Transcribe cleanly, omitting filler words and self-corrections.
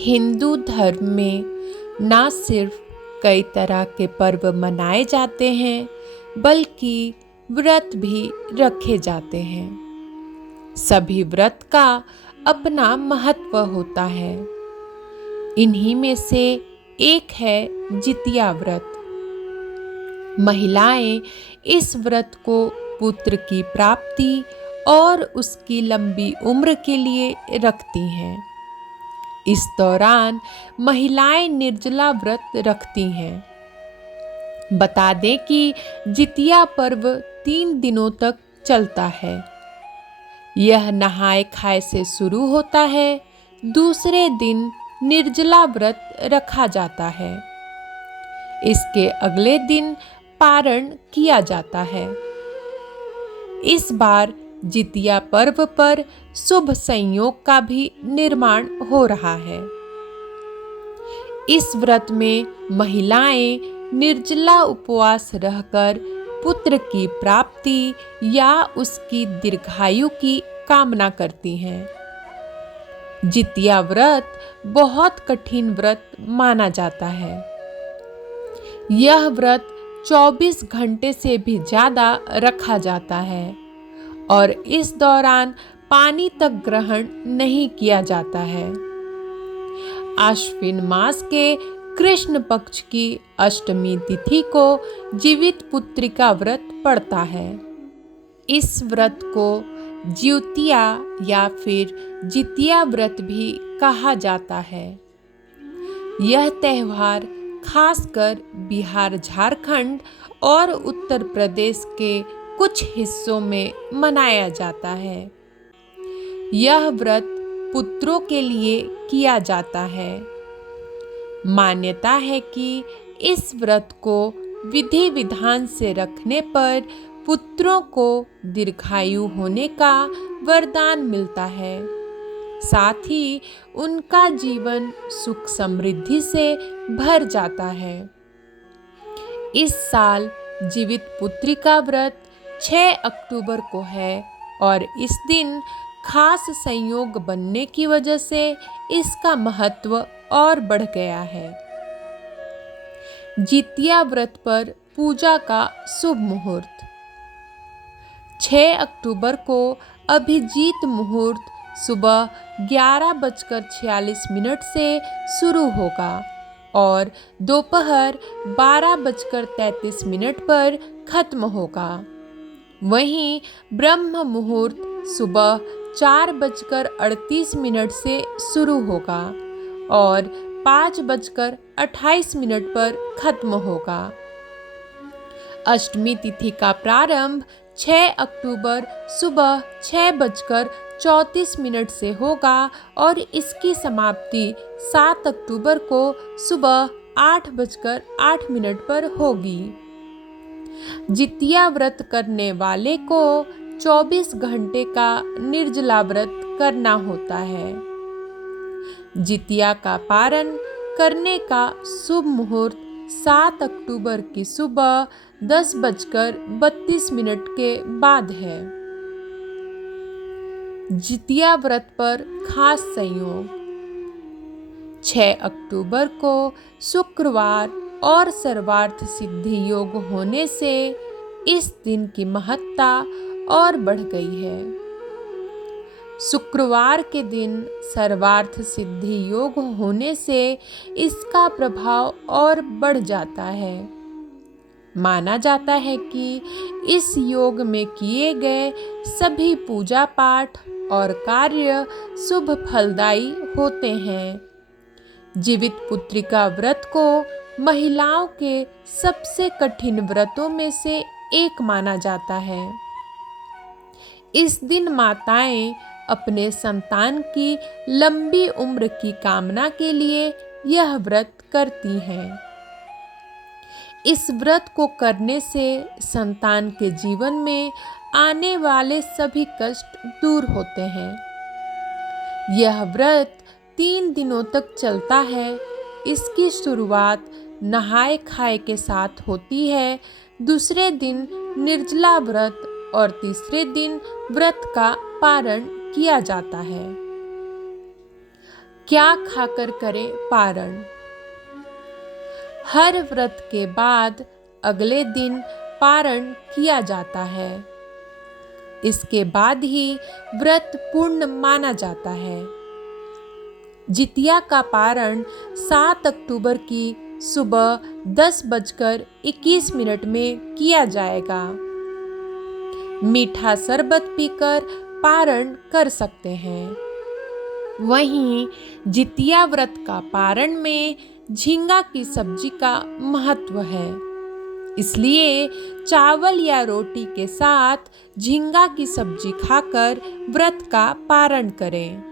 हिंदू धर्म में ना सिर्फ कई तरह के पर्व मनाए जाते हैं, बल्कि व्रत भी रखे जाते हैं। सभी व्रत का अपना महत्व होता है। इन्हीं में से एक है जितिया व्रत। महिलाएं इस व्रत को पुत्र की प्राप्ति और उसकी लंबी उम्र के लिए रखती हैं। इस दौरान महिलाएं निर्जला व्रत रखती हैं। बता दें कि जितिया पर्व 3 दिनों तक चलता है। यह नहाय खाए से शुरू होता है। दूसरे दिन निर्जला व्रत रखा जाता है। इसके अगले दिन पारण किया जाता है। इस बार जितिया पर्व पर शुभ संयोग का भी निर्माण हो रहा है। इस व्रत में महिलाएं निर्जला उपवास रहकर पुत्र की प्राप्ति या उसकी दीर्घायु की कामना करती हैं। जितिया व्रत बहुत कठिन व्रत माना जाता है। यह व्रत 24 घंटे से भी ज्यादा रखा जाता है और इस दौरान पानी तक ग्रहण नहीं किया जाता है। आश्विन मास के कृष्ण पक्ष की अष्टमी तिथि को जीवित पुत्रिका व्रत पड़ता है। इस व्रत को ज्योतिया या फिर जितिया व्रत भी कहा जाता है। यह त्योहार खासकर बिहार, झारखंड और उत्तर प्रदेश के कुछ हिस्सों में मनाया जाता है। यह व्रत पुत्रों के लिए किया जाता है। मान्यता है कि इस व्रत को विधि विधान से रखने पर पुत्रों को दीर्घायु होने का वरदान मिलता है। साथ ही उनका जीवन सुख समृद्धि से भर जाता है। इस साल जीवित पुत्रिका व्रत 6 अक्टूबर को है और इस दिन खास संयोग बनने की वजह से इसका महत्व और बढ़ गया है। जितिया व्रत पर पूजा का शुभ मुहूर्त 6 अक्टूबर को अभिजीत मुहूर्त सुबह 11:46 से शुरू होगा और दोपहर 12:33 पर खत्म होगा। वहीं ब्रह्म मुहूर्त सुबह 4:38 से शुरू होगा और 5:28 पर खत्म होगा। अष्टमी तिथि का प्रारंभ 6 अक्टूबर सुबह 6:34 से होगा और इसकी समाप्ति 7 अक्टूबर को सुबह 8:08 पर होगी। जितिया व्रत करने वाले को 24 घंटे का निर्जला व्रत करना होता है। जितिया का पारण करने का शुभ मुहूर्त 7 अक्टूबर की सुबह 10:32 के बाद है। जितिया व्रत पर खास संयोग 6 अक्टूबर को शुक्रवार और सर्वार्थ सिद्धि योग होने से इस दिन की महत्ता और बढ़ गई है। शुक्रवार के दिन सर्वार्थ सिद्धि योग होने से इसका प्रभाव और बढ़ जाता है। माना जाता है कि इस योग में किए गए सभी पूजा पाठ और कार्य शुभ फलदायी होते हैं। जीवित पुत्रिका व्रत को महिलाओं के सबसे कठिन व्रतों में से एक माना जाता है। इस दिन माताएं अपने संतान की लंबी उम्र की कामना के लिए यह व्रत करती हैं। इस व्रत को करने से संतान के जीवन में आने वाले सभी कष्ट दूर होते हैं। यह व्रत 3 दिनों तक चलता है। इसकी शुरुआत नहाए खाए के साथ होती है। दूसरे दिन निर्जला व्रत और तीसरे दिन व्रत का पारण किया जाता है। क्या खाकर करें पारण? हर व्रत के बाद अगले दिन पारण किया जाता है। इसके बाद ही व्रत पूर्ण माना जाता है। जितिया का पारण 7 अक्टूबर की सुबह 10:21 में किया जाएगा। मीठा शरबत पीकर पारण कर सकते हैं। वहीं जितिया व्रत का पारण में झींगा की सब्जी का महत्व है। इसलिए चावल या रोटी के साथ झींगा की सब्जी खाकर व्रत का पारण करें।